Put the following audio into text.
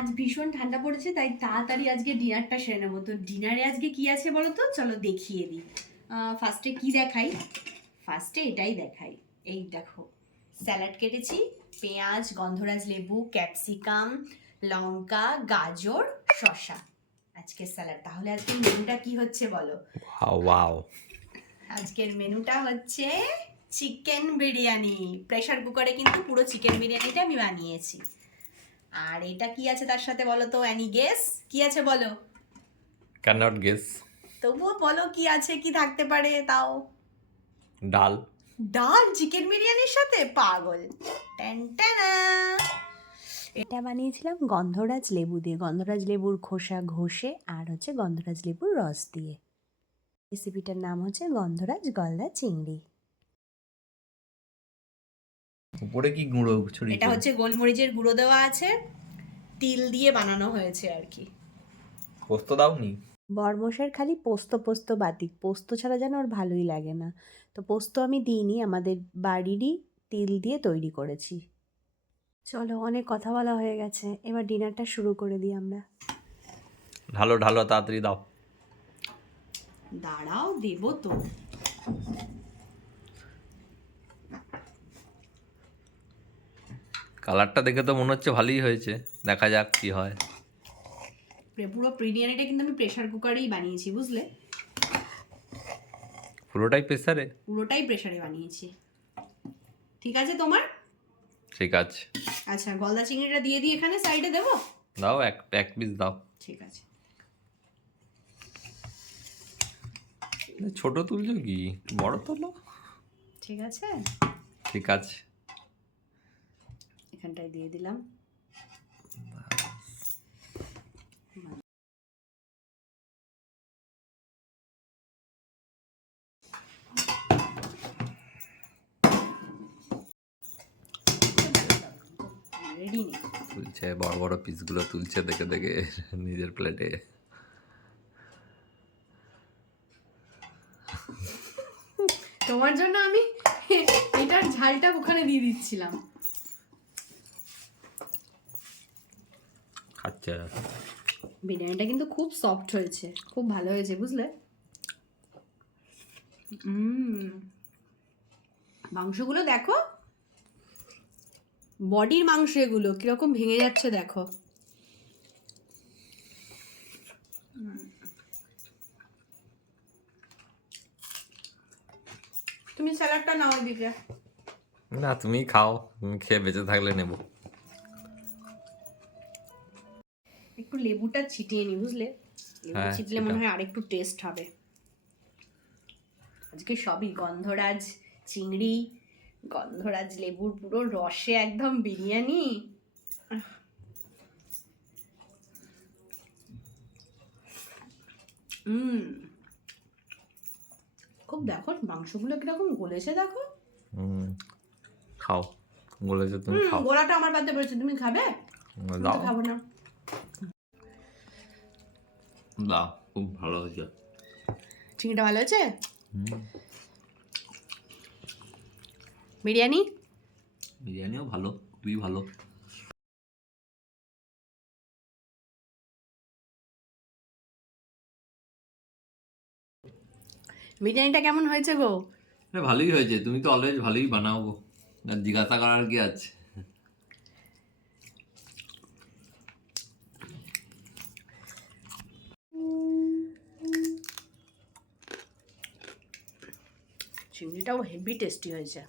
আজ ভীষণ ঠান্ডা পড়েছে, তাই তাড়াতাড়ি আজকে ডিনারটা সেরে নেবো। তো ডিনারে আজকে কি আছে বলো তো, চলো দেখিয়ে দিই। ফার্স্টে কি দেখাই? ফার্স্টে এটাই দেখাই। এই দেখো, স্যালাড কেটেছি, পেঁয়াজ, গন্ধরাজ লেবু, ক্যাপসিকাম, লঙ্কা, গাজর, শসা। আজকের স্যালাড। তাহলে আজকের মেনুটা কি হচ্ছে বলো? ওয়াও, আজকের মেনুটা হচ্ছে চিকেন বিরিয়ানি। প্রেসার কুকারে কিন্তু পুরো চিকেন বিরিয়ানিটা আমি বানিয়েছি। আর এটা কি আছে তার সাথে বলো তো? অ্যানি গেস কি আছে বলো? Can't guess. তবুও বলো কি আছে, কি থাকতে পারে তাও? ডাল। ডাল চিকেন বিরিয়ানির সাথে? পাগল। টেনটেনা। এটা বানিয়েছিলাম গন্ধরাজ লেবু দিয়ে, গন্ধরাজ লেবুর খোসা ঘষে আর হচ্ছে গন্ধরাজ লেবুর রস দিয়ে। রেসিপিটার নাম হচ্ছে গন্ধরাজ গলদা চিংড়ি। উপরে কি গুঁড়ো ছড়িয়ে? এটা হচ্ছে গোলমরিচের গুঁড়ো দেওয়া আছে, তিল দিয়ে বানানো হয়েছে আর কি। পোস্ত দাওনি? বরমশাইয়ের খালি পোস্ত পোস্ত বাতিক, পোস্ত ছাড়া যেন ওর ভালোই লাগে না। তো পোস্ত আমি দিইনি, আমাদের বাড়িরই তিল দিয়ে তৈরি করেছি। চলো, অনেক কথা বলা হয়ে গেছে, এবার ডিনারটা শুরু করে দিই আমরা। ঢালো ঢালো, তাড়াতাড়ি দাও। দাঁড়াও, দেবো তো। কালারটা দেখে তো মনে হচ্ছে ভালোই হয়েছে, দেখা যাক কি হয়। পুরো বিরিয়ানিটা কিন্তু আমি প্রেসার কুকারেই বানিয়েছি, বুঝলে? পুরোটাই প্রেসারে? পুরোটাই প্রেসারে বানিয়েছি। ঠিক আছে তোমার? ঠিক আছে। আচ্ছা, গলদা চিংড়িটা দিয়ে দিই এখানে সাইডে, দেবো? দাও, এক পিস দাও। ঠিক আছে। ছোট তুলছো কি, বড় তোলো। ঠিক আছে, ঠিক আছে। এখানটায় দিয়ে দিলাম। রেডি নেই। তুলছে বড় বড় পিসগুলো, তুলছে দেখে দেখে নিজের প্লেটে। তোমার জন্য আমি এটার ঝালটা ওখানে দিয়ে দিচ্ছিলাম। খাচ্ছে। বিরিয়ানিটা কিন্তু খুব সফট হয়েছে, খুব ভালো হয়েছে, বুঝলে? মাংসগুলো দেখো, বডির মাংস এগুলো কিরকম ভেঙে যাচ্ছে দেখো। তুমি স্যালাডটা নাও এদিকে। না, তুমি খাও, তুমি খেয়ে বেঁচে থাকলে নেবো। একটু লেবুটা ছিটিয়ে নি, বুঝলে? লেবু হ্যাঁ, ছিটলে মনে হয় আরেকটু টেস্ট হবে। আজকে সবই গন্ধরাজ চিংড়ি, গন্ধরাজ লেবুর পুরো রসে একদম বিরিয়ানি। খুব দেখো মাংসগুলো কিরকম গলেছে দেখো। খাও, বলেছো তুমি খাও। গোলাটা আমার বাদে পড়েছে, তুমি খাবে? দাও। খাবো না। দাও, খুব ভালো হয়েছে। চিংড়িটা ভালো হয়েছে? বিরিয়ানি? বিরিয়ানিও ভালো, খুবই ভালো। বিরিয়ানিটা কেমন হয়েছে গো? ভালোই হয়েছে, তুমি তো অলওয়েজ ভালোই বানাও গো, আর জিজ্ঞাসা করার কি আছে। চিংড়িটাও হেভি টেস্টি হয়েছে।